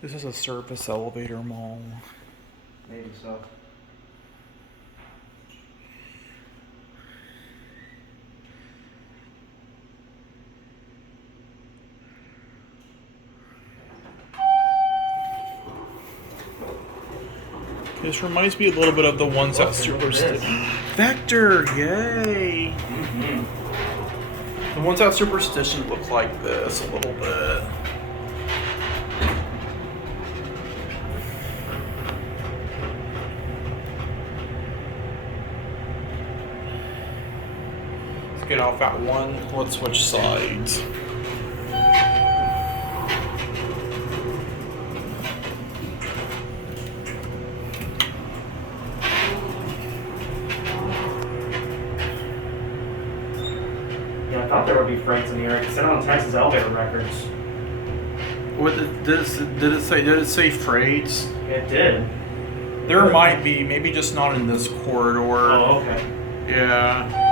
This is a surface elevator mall. Maybe so. This reminds me a little bit of the ones that Superstition. Vector, yay! The ones that Superstition look like this a little bit. Let's get off at one. Let's switch sides. Yeah, I thought there would be freights in here. It said on Texas elevator records. What did it say? Did it say freights? It did. There might be, maybe just not in this corridor. Oh, okay. Yeah.